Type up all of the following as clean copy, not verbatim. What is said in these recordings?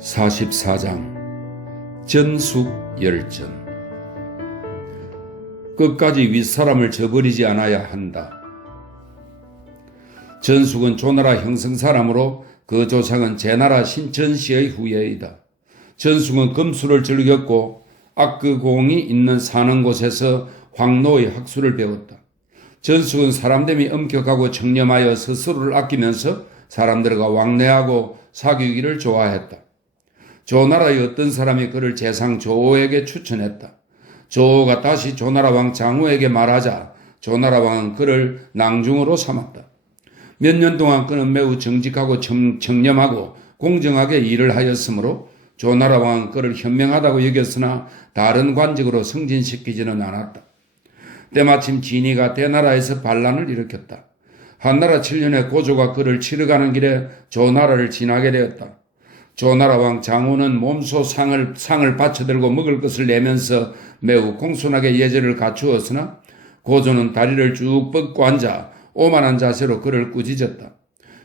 44장 전숙열전. 끝까지 윗사람을 저버리지 않아야 한다. 전숙은 조나라 형성사람으로 그 조상은 제나라 신천시의 후예이다. 전숙은 금수를 즐겼고 악그공이 있는 사는 곳에서 황노의 학수를 배웠다. 전숙은 사람됨이 엄격하고 청렴하여 스스로를 아끼면서 사람들과 왕래하고 사귀기를 좋아했다. 조나라의 어떤 사람이 그를 재상 조오에게 추천했다. 조오가 다시 조나라 왕 장우에게 말하자 조나라 왕은 그를 낭중으로 삼았다. 몇 년 동안 그는 매우 정직하고 청렴하고 공정하게 일을 하였으므로 조나라 왕은 그를 현명하다고 여겼으나 다른 관직으로 승진시키지는 않았다. 때마침 진이가 대나라에서 반란을 일으켰다. 한나라 7년에 고조가 그를 치러가는 길에 조나라를 지나게 되었다. 조나라 왕 장우는 몸소 상을 받쳐들고 먹을 것을 내면서 매우 공손하게 예절을 갖추었으나 고조는 다리를 쭉 뻗고 앉아 오만한 자세로 그를 꾸짖었다.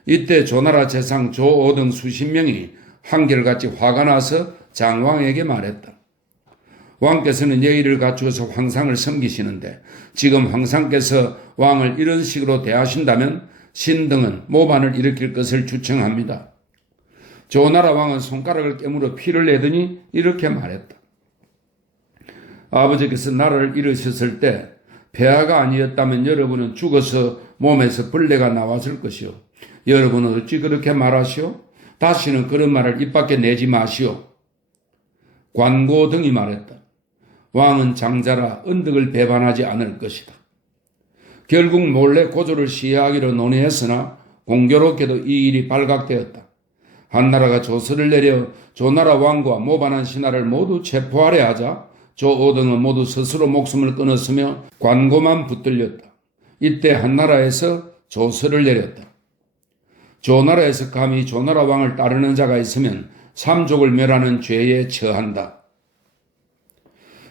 이때 조나라 재상 조오 등 수십 명이 한결같이 화가 나서 장왕에게 말했다. 왕께서는 예의를 갖추어서 황상을 섬기시는데 지금 황상께서 왕을 이런 식으로 대하신다면 신등은 모반을 일으킬 것을 주청합니다. 조나라 왕은 손가락을 깨물어 피를 내더니 이렇게 말했다. 아버지께서 나라를 잃으셨을 때 폐하가 아니었다면 여러분은 죽어서 몸에서 벌레가 나왔을 것이오. 여러분은 어찌 그렇게 말하시오? 다시는 그런 말을 입 밖에 내지 마시오. 관고 등이 말했다. 왕은 장자라 은덕을 배반하지 않을 것이다. 결국 몰래 고조를 시해하기로 논의했으나 공교롭게도 이 일이 발각되었다. 한나라가 조서를 내려 조나라 왕과 모반한 신하를 모두 체포하려 하자 조오 등은 모두 스스로 목숨을 끊었으며 관고만 붙들렸다. 이때 한나라에서 조서를 내렸다. 조나라에서 감히 조나라 왕을 따르는 자가 있으면 삼족을 멸하는 죄에 처한다.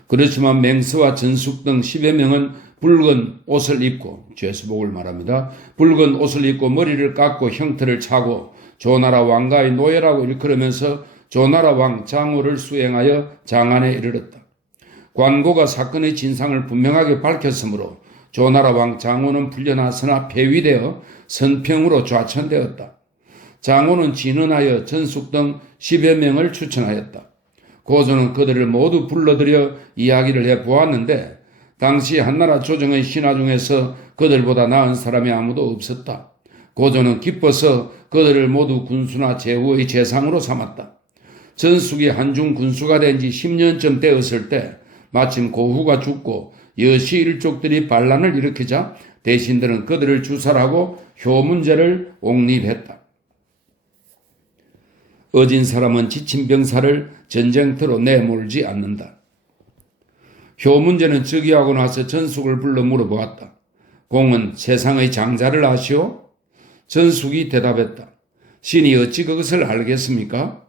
그렇지만 맹서와 전숙 등 10여 명은 붉은 옷을 입고, 죄수복을 말합니다. 붉은 옷을 입고 머리를 깎고 형태를 차고 조나라 왕가의 노예라고 일컬으면서 조나라 왕 장우를 수행하여 장안에 이르렀다. 관고가 사건의 진상을 분명하게 밝혔으므로 조나라 왕 장우는 풀려났으나 폐위되어 선평으로 좌천되었다. 장우는 진언하여 전숙 등 10여 명을 추천하였다. 고조는 그들을 모두 불러들여 이야기를 해보았는데 당시 한나라 조정의 신하 중에서 그들보다 나은 사람이 아무도 없었다. 고조는 기뻐서 그들을 모두 군수나 제후의 재상으로 삼았다. 전숙이 한중 군수가 된 지 10년쯤 되었을 때 마침 고후가 죽고 여시 일족들이 반란을 일으키자 대신들은 그들을 주살하고 효문제를 옹립했다. 어진 사람은 지친 병사를 전쟁터로 내몰지 않는다. 효문제는 즉위하고 나서 전숙을 불러 물어보았다. 공은 세상의 장자를 아시오? 전숙이 대답했다. 신이 어찌 그것을 알겠습니까?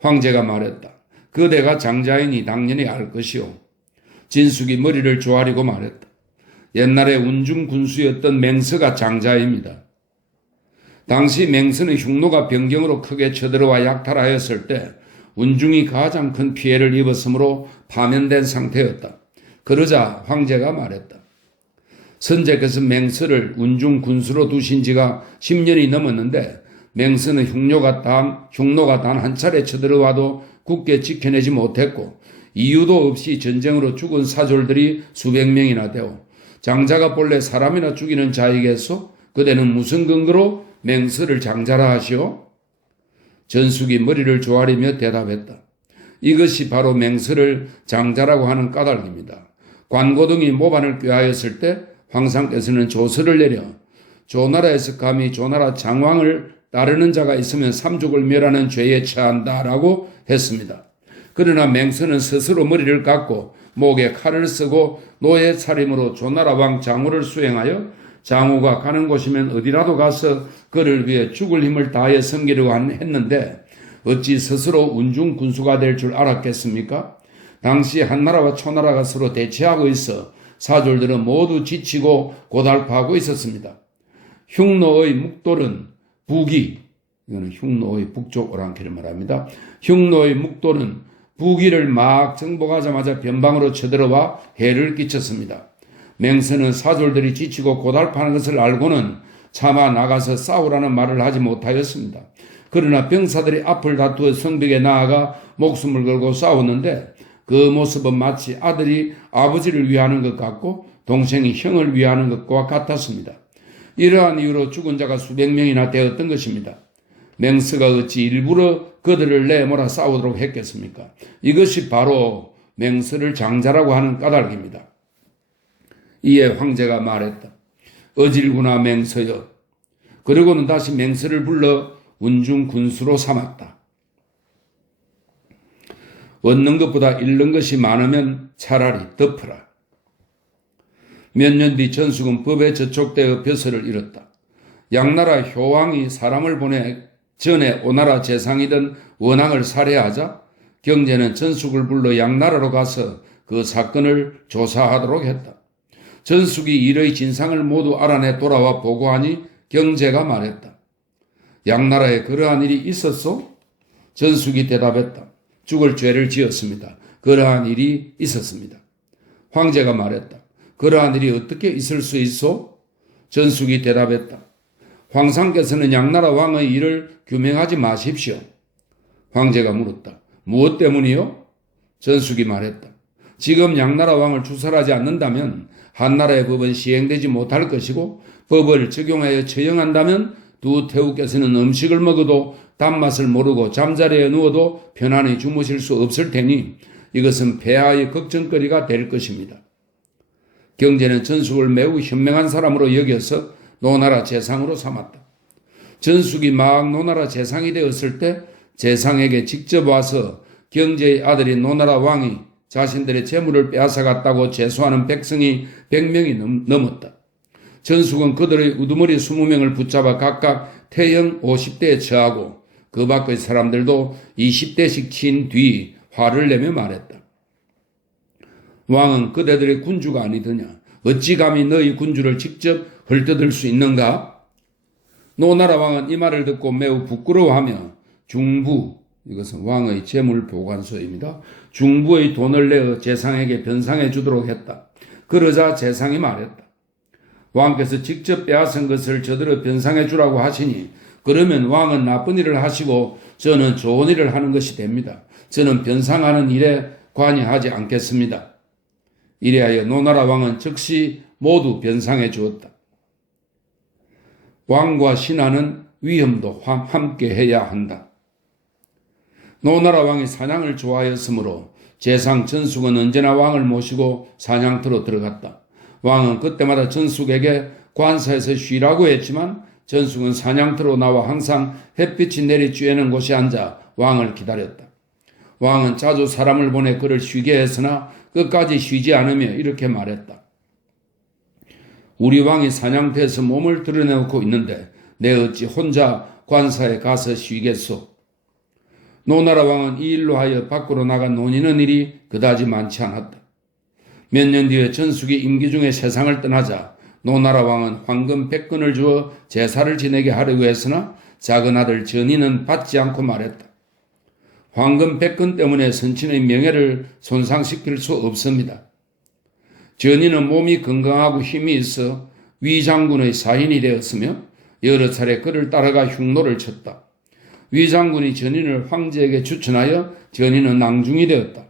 황제가 말했다. 그대가 장자이니 당연히 알 것이오. 진숙이 머리를 조아리고 말했다. 옛날에 운중 군수였던 맹서가 장자입니다. 당시 맹서는 흉노가 변경으로 크게 쳐들어와 약탈하였을 때 운중이 가장 큰 피해를 입었으므로 파면된 상태였다. 그러자 황제가 말했다. 선제께서 맹서를 운중 군수로 두신 지가 10년이 넘었는데 맹서는 흉노가 단 한 차례 쳐들어와도 굳게 지켜내지 못했고 이유도 없이 전쟁으로 죽은 사졸들이 수백 명이나 되어 장자가 본래 사람이나 죽이는 자이겠소? 그대는 무슨 근거로 맹서를 장자라 하시오? 전숙이 머리를 조아리며 대답했다. 이것이 바로 맹서를 장자라고 하는 까닭입니다. 관고 등이 모반을 꾀하였을 때 황상께서는 조서를 내려 조나라에서 감히 조나라 장왕을 따르는 자가 있으면 삼족을 멸하는 죄에 처한다라고 했습니다. 그러나 맹서는 스스로 머리를 깎고 목에 칼을 쓰고 노예 차림으로 조나라 왕 장우를 수행하여 장우가 가는 곳이면 어디라도 가서 그를 위해 죽을 힘을 다해 섬기려고 했는데 어찌 스스로 운중 군수가 될 줄 알았겠습니까? 당시 한나라와 초나라가 서로 대치하고 있어 사졸들은 모두 지치고 고달파하고 있었습니다. 흉노의 묵돌은 북이 이거는 흉노의 북쪽 오랑캐를 말합니다. 흉노의 묵도는 부기를 막 정복하자마자 변방으로 쳐들어와 해를 끼쳤습니다. 맹서는 사졸들이 지치고 고달파는 것을 알고는 차마 나가서 싸우라는 말을 하지 못하였습니다. 그러나 병사들이 앞을 다투어 성벽에 나아가 목숨을 걸고 싸웠는데 그 모습은 마치 아들이 아버지를 위하는 것 같고 동생이 형을 위하는 것과 같았습니다. 이러한 이유로 죽은 자가 수백 명이나 되었던 것입니다. 맹서가 어찌 일부러 그들을 내몰아 싸우도록 했겠습니까? 이것이 바로 맹서를 장자라고 하는 까닭입니다. 이에 황제가 말했다. 어질구나 맹서여. 그리고는 다시 맹서를 불러 운중 군수로 삼았다. 얻는 것보다 잃는 것이 많으면 차라리 덮어라. 몇 년 뒤 전숙은 법에 저촉되어 벼슬을 잃었다. 양나라 효왕이 사람을 보내 전에 오나라 재상이던 원왕을 살해하자 경제는 전숙을 불러 양나라로 가서 그 사건을 조사하도록 했다. 전숙이 일의 진상을 모두 알아내 돌아와 보고하니 경제가 말했다. 양나라에 그러한 일이 있었소? 전숙이 대답했다. 죽을 죄를 지었습니다. 그러한 일이 있었습니다. 황제가 말했다. 그러한 일이 어떻게 있을 수 있소? 전숙이 대답했다. 황상께서는 양나라 왕의 일을 규명하지 마십시오. 황제가 물었다. 무엇 때문이요? 전숙이 말했다. 지금 양나라 왕을 추살하지 않는다면 한나라의 법은 시행되지 못할 것이고 법을 적용하여 처형한다면 두 태우께서는 음식을 먹어도 단맛을 모르고 잠자리에 누워도 편안히 주무실 수 없을 테니 이것은 폐하의 걱정거리가 될 것입니다. 경제는 전숙을 매우 현명한 사람으로 여겨서 노나라 재상으로 삼았다. 전숙이 막 노나라 재상이 되었을 때 재상에게 직접 와서 경제의 아들인 노나라 왕이 자신들의 재물을 빼앗아갔다고 제소하는 백성이 100명이 넘었다. 전숙은 그들의 우두머리 20명을 붙잡아 각각 태형 50대에 처하고 그 밖의 사람들도 20대씩 친 뒤 화를 내며 말했다. 왕은 그대들의 군주가 아니더냐? 어찌 감히 너희 군주를 직접 헐뜯을 수 있는가? 노나라 왕은 이 말을 듣고 매우 부끄러워하며 중부, 이것은 왕의 재물보관소입니다. 중부의 돈을 내어 재상에게 변상해 주도록 했다. 그러자 재상이 말했다. 왕께서 직접 빼앗은 것을 저들을 변상해 주라고 하시니 그러면 왕은 나쁜 일을 하시고 저는 좋은 일을 하는 것이 됩니다. 저는 변상하는 일에 관여하지 않겠습니다. 이래하여 노나라 왕은 즉시 모두 변상해 주었다. 왕과 신하는 위험도 함께 해야 한다. 노나라 왕이 사냥을 좋아하였으므로 재상 전숙은 언제나 왕을 모시고 사냥터로 들어갔다. 왕은 그때마다 전숙에게 관사에서 쉬라고 했지만 전숙은 사냥터로 나와 항상 햇빛이 내리 쬐는 곳에 앉아 왕을 기다렸다. 왕은 자주 사람을 보내 그를 쉬게 했으나 끝까지 쉬지 않으며 이렇게 말했다. 우리 왕이 사냥터에서 몸을 드러내놓고 있는데 내 어찌 혼자 관사에 가서 쉬겠소? 노나라 왕은 이 일로 하여 밖으로 나가 논의는 일이 그다지 많지 않았다. 몇 년 뒤에 전숙이 임기 중에 세상을 떠나자 노나라 왕은 황금 100근을 주어 제사를 지내게 하려고 했으나 작은 아들 전이는 받지 않고 말했다. 황금 100근 때문에 선친의 명예를 손상시킬 수 없습니다. 전이는 몸이 건강하고 힘이 있어 위장군의 사인이 되었으며 여러 차례 그를 따라가 흉노를 쳤다. 위장군이 전인을 황제에게 추천하여 전인은 낭중이 되었다.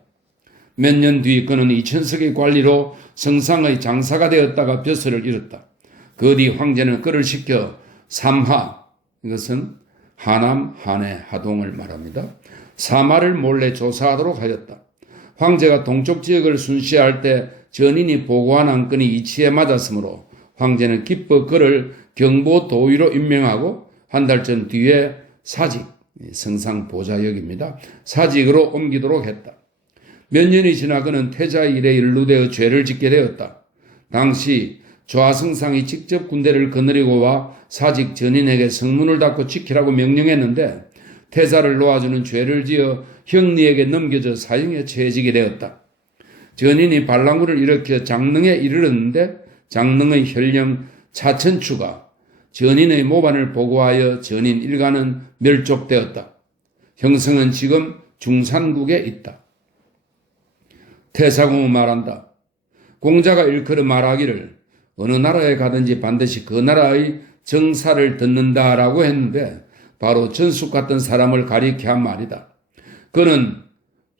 몇 년 뒤 그는 이천석의 관리로 성상의 장사가 되었다가 벼슬을 잃었다. 그 뒤 황제는 그를 시켜 삼하, 이것은 하남, 한해, 하동을 말합니다. 사마를 몰래 조사하도록 하였다. 황제가 동쪽 지역을 순시할 때 전인이 보고한 안건이 이치에 맞았으므로 황제는 기뻐 그를 경보 도의로 임명하고 한 달 전 뒤에 사직, 성상 보좌역입니다. 사직으로 옮기도록 했다. 몇 년이 지나 그는 태자의 일에 연루되어 죄를 짓게 되었다. 당시 좌성상이 직접 군대를 거느리고 와 사직 전인에게 성문을 닫고 지키라고 명령했는데 태자를 놓아주는 죄를 지어 형리에게 넘겨져 사형에 처해지게 되었다. 전인이 반란군을 일으켜 장릉에 이르렀는데 장릉의 혈령 차천추가 전인의 모반을 보고하여 전인 일가는 멸족되었다. 형성은 지금 중산국에 있다. 태사공은 말한다. 공자가 일컬어 말하기를 어느 나라에 가든지 반드시 그 나라의 정사를 듣는다라고 했는데 바로 전숙 같은 사람을 가리켜 한 말이다. 그는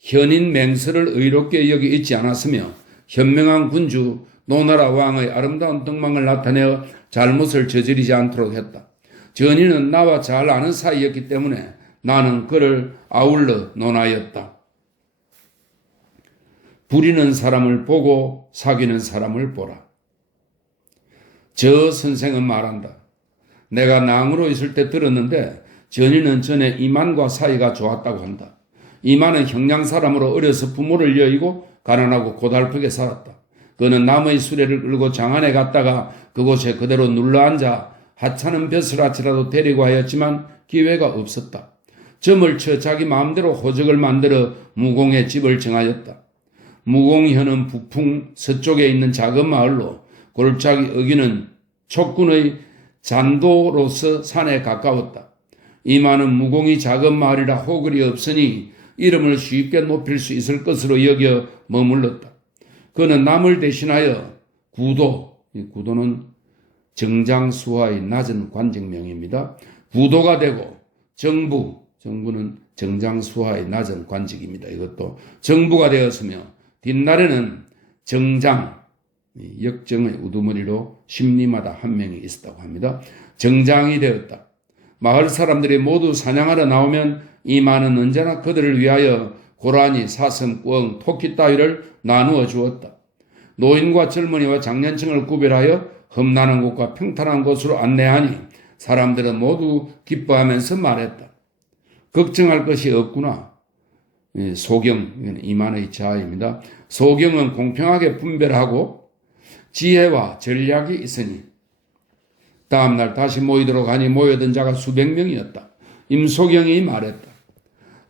현인 맹서를 의롭게 여기 있지 않았으며 현명한 군주 노나라 왕의 아름다운 등망을 나타내어 잘못을 저지르지 않도록 했다. 전인은 나와 잘 아는 사이였기 때문에 나는 그를 아울러 논하였다. 부리는 사람을 보고 사귀는 사람을 보라. 저 선생은 말한다. 내가 낭으로 있을 때 들었는데 전인은 전에 이만과 사이가 좋았다고 한다. 이만은 형량 사람으로 어려서 부모를 여의고 가난하고 고달프게 살았다. 그는 남의 수레를 끌고 장안에 갔다가 그곳에 그대로 눌러앉아 하찮은 벼슬 아치라도 데리고 하였지만 기회가 없었다. 점을 쳐 자기 마음대로 호적을 만들어 무공의 집을 정하였다. 무공현은 북풍 서쪽에 있는 작은 마을로 골짜기 어기는 촉군의 잔도로서 산에 가까웠다. 이만은 무공이 작은 마을이라 호글이 없으니 이름을 쉽게 높일 수 있을 것으로 여겨 머물렀다. 그는 남을 대신하여 구도는 정장수하의 낮은 관직명입니다. 구도가 되고 정부는 정장수하의 낮은 관직입니다. 이것도 정부가 되었으며 뒷날에는 정장, 역정의 우두머리로 심리마다 한 명이 있었다고 합니다. 정장이 되었다. 마을 사람들이 모두 사냥하러 나오면 이만은 언제나 그들을 위하여 고라니, 사슴, 꿩, 토끼 따위를 나누어 주었다. 노인과 젊은이와 장년층을 구별하여 험난한 곳과 평탄한 곳으로 안내하니 사람들은 모두 기뻐하면서 말했다. 걱정할 것이 없구나. 소경, 이만의 자아입니다. 소경은 공평하게 분별하고 지혜와 전략이 있으니 다음날 다시 모이도록 하니 모여든 자가 수백 명이었다. 임소경이 말했다.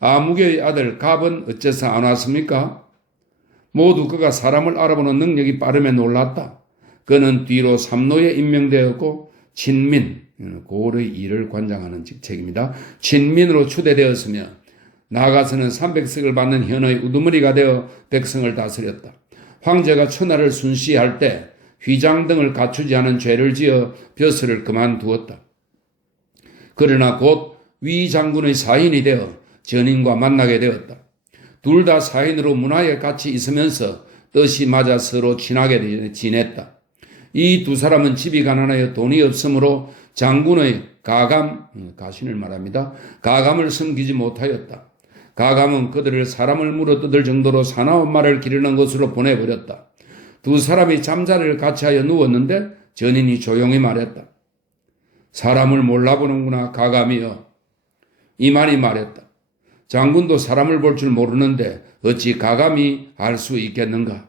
아무개의 아들 갑은 어째서 안 왔습니까? 모두 그가 사람을 알아보는 능력이 빠름에 놀랐다. 그는 뒤로 삼노에 임명되었고 친민, 고을의 일을 관장하는 직책입니다. 친민으로 추대되었으며 나아가서는 300석을 받는 현의 우두머리가 되어 백성을 다스렸다. 황제가 천하를 순시할 때 휘장 등을 갖추지 않은 죄를 지어 벼슬을 그만두었다. 그러나 곧 위 장군의 사인이 되어 전인과 만나게 되었다. 둘 다 사인으로 문화에 같이 있으면서 뜻이 맞아 서로 친하게 지냈다. 이 두 사람은 집이 가난하여 돈이 없으므로 장군의 가신을 말합니다. 가감을 섬기지 못하였다. 가감은 그들을 사람을 물어뜯을 정도로 사나운 말을 기르는 것으로 보내버렸다. 두 사람이 잠자리를 같이 하여 누웠는데 전인이 조용히 말했다. 사람을 몰라보는구나 가감이여. 이만이 말했다. 장군도 사람을 볼 줄 모르는데 어찌 가감이 알 수 있겠는가.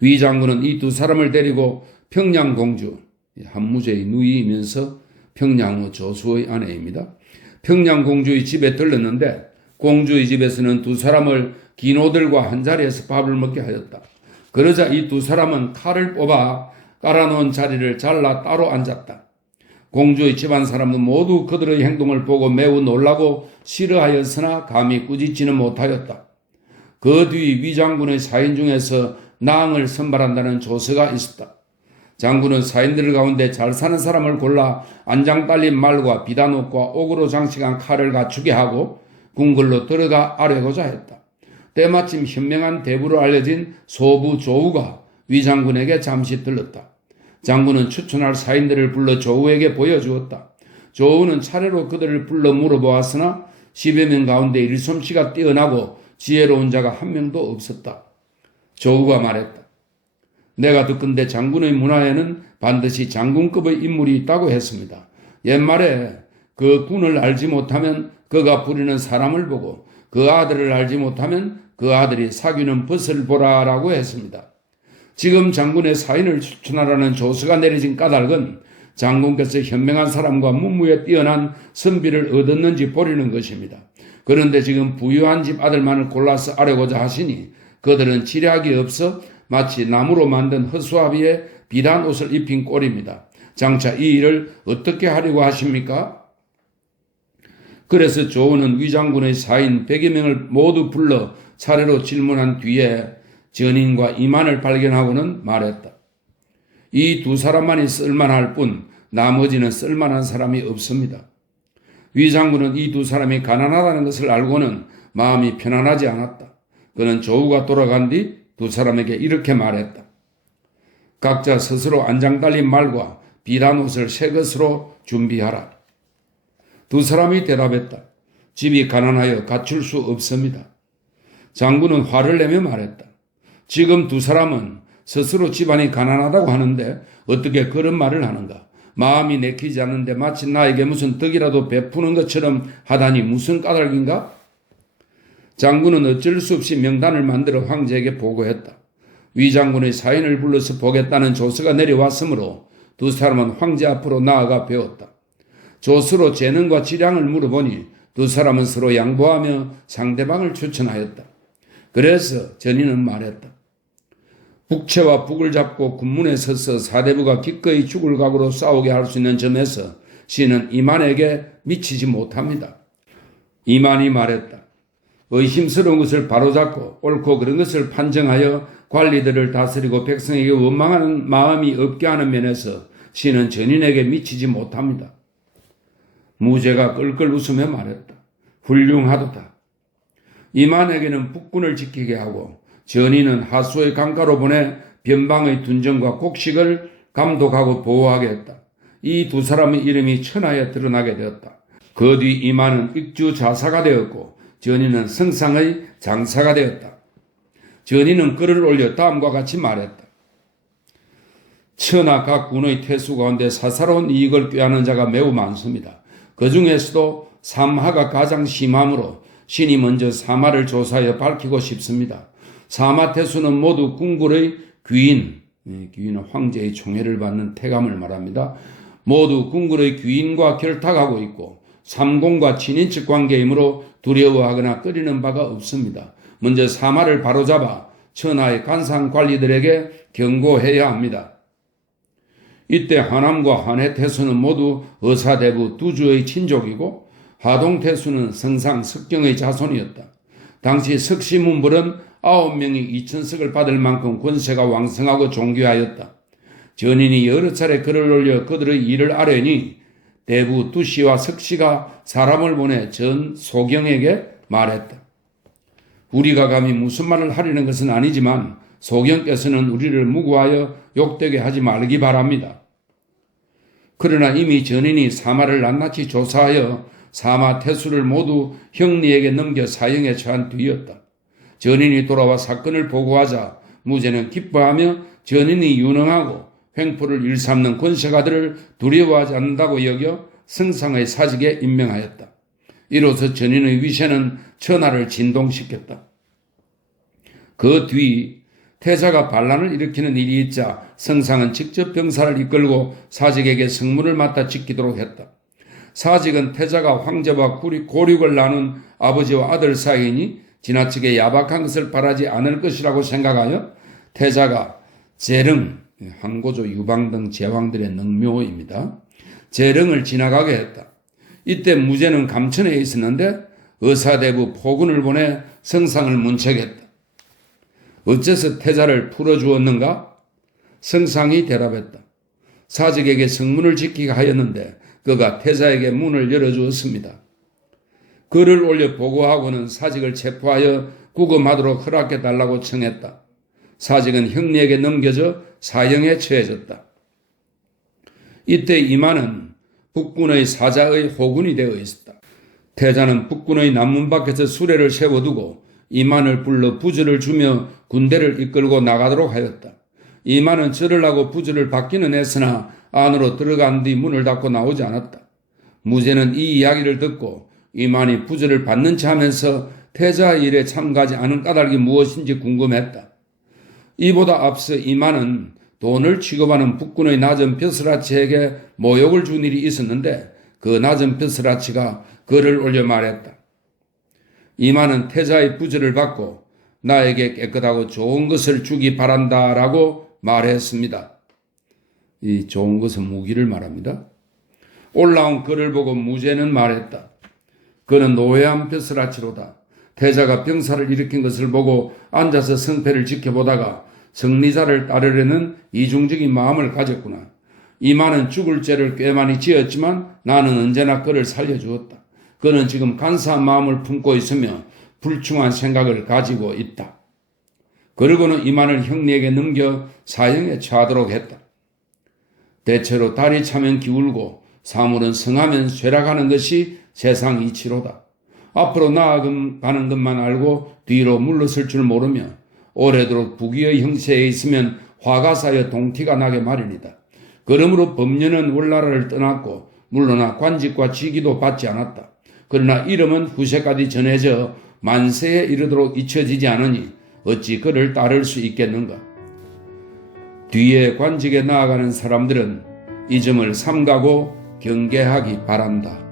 위 장군은 이 두 사람을 데리고 평양공주, 한무제의 누이이면서 평양의 조수의 아내입니다. 평양공주의 집에 들렀는데 공주의 집에서는 두 사람을 기노들과 한자리에서 밥을 먹게 하였다. 그러자 이 두 사람은 칼을 뽑아 깔아놓은 자리를 잘라 따로 앉았다. 공주의 집안 사람은 모두 그들의 행동을 보고 매우 놀라고 싫어하였으나 감히 꾸짖지는 못하였다. 그 뒤 위장군의 사인 중에서 낭을 선발한다는 조서가 있었다. 장군은 사인들 가운데 잘 사는 사람을 골라 안장 딸린 말과 비단옷과 옥으로 장식한 칼을 갖추게 하고 궁궐로 들어가 아뢰고자 했다. 때마침 현명한 대부로 알려진 소부 조우가 위장군에게 잠시 들렀다. 장군은 추천할 사인들을 불러 조우에게 보여주었다. 조우는 차례로 그들을 불러 물어보았으나 10여 명 가운데 일솜씨가 뛰어나고 지혜로운 자가 한 명도 없었다. 조우가 말했다. 내가 듣건대 장군의 문화에는 반드시 장군급의 인물이 있다고 했습니다. 옛말에 그 군을 알지 못하면 그가 부리는 사람을 보고 그 아들을 알지 못하면 그 아들이 사귀는 벗을 보라라고 했습니다. 지금 장군의 사인을 추천하라는 조서가 내려진 까닭은 장군께서 현명한 사람과 문무에 뛰어난 선비를 얻었는지 보려는 것입니다. 그런데 지금 부유한 집 아들만을 골라서 아뢰고자 하시니 그들은 지략이 없어 마치 나무로 만든 허수아비에 비단 옷을 입힌 꼴입니다. 장차 이 일을 어떻게 하려고 하십니까? 그래서 조은은 위장군의 사인 100여 명을 모두 불러 차례로 질문한 뒤에 전인과 이만을 발견하고는 말했다. 이 두 사람만이 쓸만할 뿐 나머지는 쓸만한 사람이 없습니다. 위장군은 이 두 사람이 가난하다는 것을 알고는 마음이 편안하지 않았다. 그는 조우가 돌아간 뒤 두 사람에게 이렇게 말했다. 각자 스스로 안장 달린 말과 비단 옷을 새 것으로 준비하라. 두 사람이 대답했다. 집이 가난하여 갖출 수 없습니다. 장군은 화를 내며 말했다. 지금 두 사람은 스스로 집안이 가난하다고 하는데 어떻게 그런 말을 하는가? 마음이 내키지 않는데 마치 나에게 무슨 덕이라도 베푸는 것처럼 하다니 무슨 까닭인가? 장군은 어쩔 수 없이 명단을 만들어 황제에게 보고했다. 위장군의 사인을 불러서 보겠다는 조서가 내려왔으므로 두 사람은 황제 앞으로 나아가 배웠다. 조서로 재능과 지량을 물어보니 두 사람은 서로 양보하며 상대방을 추천하였다. 그래서 전인은 말했다. 북채와 북을 잡고 군문에 서서 사대부가 기꺼이 죽을 각오로 싸우게 할 수 있는 점에서 시는 이만에게 미치지 못합니다. 이만이 말했다. 의심스러운 것을 바로잡고 옳고 그른 것을 판정하여 관리들을 다스리고 백성에게 원망하는 마음이 없게 하는 면에서 시는 전인에게 미치지 못합니다. 무제가 끌끌 웃으며 말했다. 훌륭하도다. 이만에게는 북군을 지키게 하고 전인은 하수의 강가로 보내 변방의 둔정과 곡식을 감독하고 보호하게 했다. 이 두 사람의 이름이 천하에 드러나게 되었다. 그 뒤 이만은 익주자사가 되었고 전인은 성상의 장사가 되었다. 전인은 글을 올려 다음과 같이 말했다. 천하 각 군의 태수 가운데 사사로운 이익을 꾀하는 자가 매우 많습니다. 그 중에서도 삼하가 가장 심하므로 신이 먼저 사마를 조사하여 밝히고 싶습니다. 사마태수는 모두 궁궐의 귀인, 귀인은 황제의 총애를 받는 태감을 말합니다. 모두 궁궐의 귀인과 결탁하고 있고 삼공과 친인척 관계이므로 두려워하거나 꺼리는 바가 없습니다. 먼저 사마를 바로잡아 천하의 간상 관리들에게 경고해야 합니다. 이때 하남과 한해태수는 모두 의사대부 두주의 친족이고 하동태수는 성상 석경의 자손이었다. 당시 석시문벌은 9명이 2,000석을 받을 만큼 권세가 왕성하고 존귀하였다. 전인이 여러 차례 글을 올려 그들의 일을 아뢰니 대부 두씨와 석씨가 사람을 보내 전 소경에게 말했다. 우리가 감히 무슨 말을 하려는 것은 아니지만 소경께서는 우리를 무고하여 욕되게 하지 말기 바랍니다. 그러나 이미 전인이 사마를 낱낱이 조사하여 사마 태수를 모두 형리에게 넘겨 사형에 처한 뒤였다. 전인이 돌아와 사건을 보고하자 무제는 기뻐하며 전인이 유능하고 횡포를 일삼는 권세가들을 두려워하지 않는다고 여겨 성상의 사직에 임명하였다. 이로써 전인의 위세는 천하를 진동시켰다. 그 뒤 태자가 반란을 일으키는 일이 있자 성상은 직접 병사를 이끌고 사직에게 성문을 맡아 지키도록 했다. 사직은 태자가 황제와 고륙을 나눈 아버지와 아들 사이이니 지나치게 야박한 것을 바라지 않을 것이라고 생각하여 태자가 재릉, 항고조 유방 등 제왕들의 능묘입니다. 재릉을 지나가게 했다. 이때 무제는 감천에 있었는데 의사대부 포군을 보내 성상을 문책했다. 어째서 태자를 풀어주었는가? 성상이 대답했다. 사직에게 성문을 지키게 하였는데 그가 태자에게 문을 열어주었습니다. 글을 올려 보고하고는 사직을 체포하여 구금하도록 허락해달라고 청했다. 사직은 형리에게 넘겨져 사형에 처해졌다. 이때 이만은 북군의 사자의 호군이 되어 있었다. 태자는 북군의 남문 밖에서 수레를 세워두고 이만을 불러 부주를 주며 군대를 이끌고 나가도록 하였다. 이만은 절을 하고 부주를 받기는 했으나 안으로 들어간 뒤 문을 닫고 나오지 않았다. 무제는 이 이야기를 듣고 이만이 부주를 받는 체 하면서 태자의 일에 참가하지 않은 까닭이 무엇인지 궁금했다. 이보다 앞서 이만은 돈을 취급하는 북군의 낮은 벼슬아치에게 모욕을 준 일이 있었는데 그 낮은 벼슬아치가 글을 올려 말했다. 이만은 태자의 부주를 받고 나에게 깨끗하고 좋은 것을 주기 바란다라고 말했습니다. 이 좋은 것은 무기를 말합니다. 올라온 그를 보고 무제는 말했다. 그는 노회한 벼슬아치로다. 태자가 병사를 일으킨 것을 보고 앉아서 성패를 지켜보다가 승리자를 따르려는 이중적인 마음을 가졌구나. 이만은 죽을 죄를 꽤 많이 지었지만 나는 언제나 그를 살려주었다. 그는 지금 간사한 마음을 품고 있으며 불충한 생각을 가지고 있다. 그러고는 이만을 형리에게 넘겨 사형에 처하도록 했다. 대체로 달이 차면 기울고 사물은 성하면 쇠락하는 것이 세상 이치로다. 앞으로 나아가는 것만 알고 뒤로 물러설 줄 모르며 오래도록 부귀의 형세에 있으면 화가 쌓여 동티가 나게 마련이다. 그러므로 법년은 월나라를 떠났고 물러나 관직과 직위도 받지 않았다. 그러나 이름은 후세까지 전해져 만세에 이르도록 잊혀지지 않으니 어찌 그를 따를 수 있겠는가. 뒤에 관직에 나아가는 사람들은 이 점을 삼가고 경계하기 바란다.